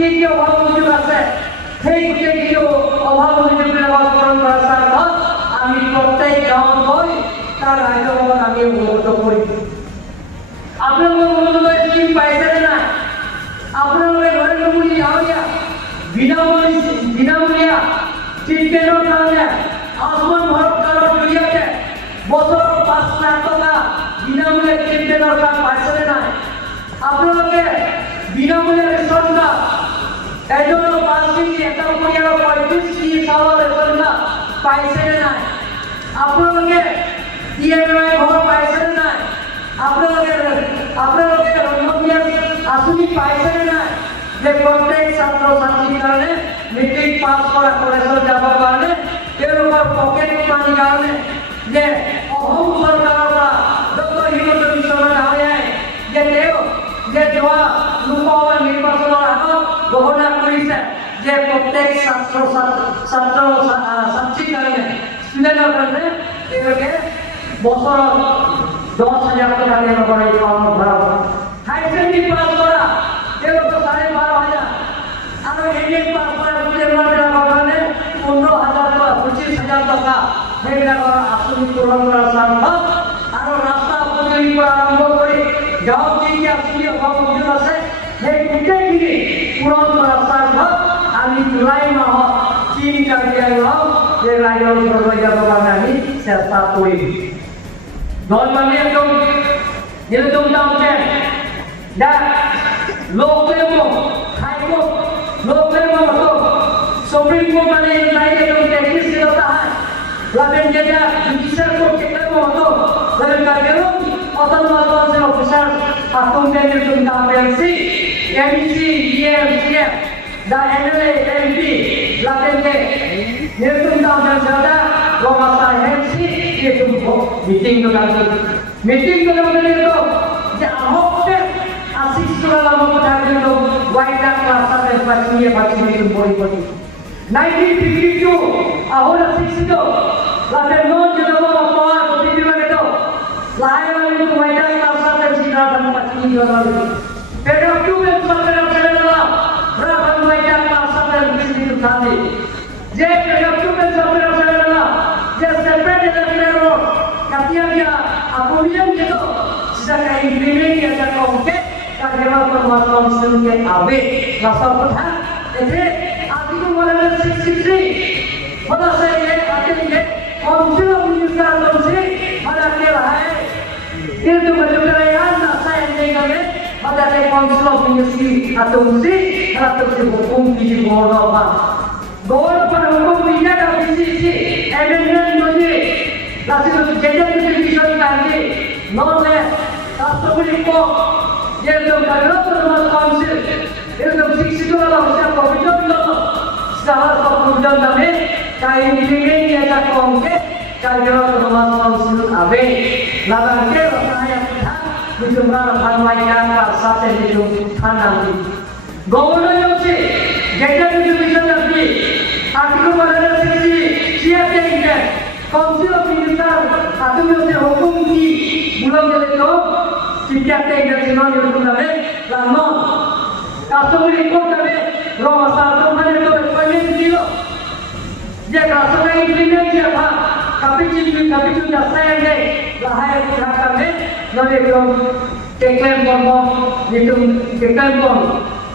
কি অভাৱ অভিযোগ আছে সেই গোটেইখিনি অভাৱ অভিযোগবিলাক পূৰণ কৰাৰ স্বাৰ্থত আমি প্ৰত্যেক গাঁৱত গৈ তাৰ ৰাইজৰ লগত আমি অৱগত কৰিম। আপোনালোকে স্কিম পাইছেনে নাই? আপোনালোকে নৰেন্দ্ৰ মোদী ডাঙৰীয়া বিনামূলীয়া ট্ৰিটমেণ্টৰ কাৰণে আয়ুষ্মান ভাৰত কাৰ্ডৰ জৰিয়তে বছৰত 5 লাখ টকা বিনামূলীয়া ট্ৰিটমেণ্টৰ কাৰ্ড পাইছেনে নাই? আপোনালোকে বিনামূলীয়া ৰেচন কাৰ্ড এজনৰ 5 কেজি এটা পৰিয়ালৰ 35 কেজি চাউলৰ ৰেচন কাৰ্ড পাইছেনে নাই? আপোনালোকে PMI ঘৰ পাইছেনে নাই? আপোনালোকে ৰন্ধন আঁচনি পাইছেনে নাই? যে প্ৰত্যেক ছাত্ৰ ছাত্ৰীৰ কাৰণে মেট্ৰিক পাছ কৰা কলেজত যাবৰ কাৰণে তেওঁলোকৰ পকেট মানিৰ কাৰণে যে অসম চৰকাৰৰ পৰা ডক্টৰ হিমন্ত বিশ্ব ডাঙৰীয়াই যে যোৱা লোকসভা নিৰ্বাচনৰ আগত ঘোষণা কৰিছে যে প্ৰত্যেক ছাত্ৰীৰ কাৰণে ষ্টুডেণ্টৰ কাৰণে তেওঁলোকে বছৰত 10,000 টকা তেওঁলোকৰ একাউণ্টত ভৰাব। হাই ছেকেণ্ডেৰী পাছ কৰা তেওঁলোকৰ 12,500 আৰু এম.এ পাছ কৰা ষ্টুডেণ্টবিলাকৰ কাৰণে 15,000 টকা 25,000 টকা সেইবিলাকৰ আঁচনি পূৰণ কৰাৰ স্বাৰ্থত আৰু ৰাস্তা পদূলিৰ পৰা আৰম্ভ কৰি গাঁৱত যি কি আঁচনি অভাৱ অভিযোগ আছে সেই গোটেইখিনি পূৰণ কৰাৰ স্বাৰ্থত আমি জুলাই মাহত 3 কাৰ্য্যালয় ল'ম যে ৰাইজৰ ওচৰলৈ যাবৰ কাৰণে আমি চেষ্টা কৰিম। Normally, Niltum Township, that low level, high court, low level, Supreme Court money in Nigeria, techniques in the high, Latin Jeda, Judicial Court, Ketamoto, Latin Kagero, autonomous officers, accounted to the MEC, EMCF, the NLA, MP, Latin Niltum Township, Romasa, MC, meeting to the meeting to the assist to the white class and vaccinated body. 1952, a whole 6 ago, like a non general of power to be given live into white class and vaccinated. There are 2 men somewhere of white class and vaccinated. There are 2 men somewhere of just separate the railroad. Katiya apulian gitu. Sisa kain implement ya jakonke. Karena permasalahan seluruhnya abe. Rasa perhatian. Jadi arti itu mulai 63. Pada saya artinya konsil menyusul konsil. Pada kira hai. Itu berjumlah saya negara. Pada saya konsil menyusul atau konsil. Atau hukum di bawah. Gol pada hukum tidak ada sisi. Amendment मुझे last में जेजन की division करके non है राष्ट्रपति को ये जो कार्यक्रम council ये जो शिक्षित वाला उसका प्रोविजन लो सारा सब प्रोविजन में कई इंप्लीमेंट किया जाता होंगे कार्यक्रम काउंसिल अबे लाभान के रसायन था बिजुम्रा भागवाइयान का साथ में जो थाना भी गवर्नर जो से जेजन की डिवीजन अपनी article 160 Council of Ministers atau yang hukum di bulan itu setiap internasional yang kami lamun kasus ini kami Roma satu mana itu berpanjang kilo dia kasus ini implement siapa tapi sudah saya ni lahir kita kami nanti belum keklaim bombong itu keklaim bom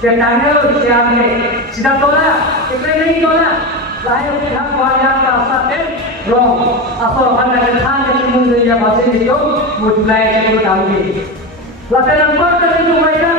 petangnya siapa ni sudah tolak keklaim ini tolak lahir kita banyak kasus Wrong. Apa anda katakan yang mungkin dia masih hidup, mulai itu kami. Lalu yang pertama itu mereka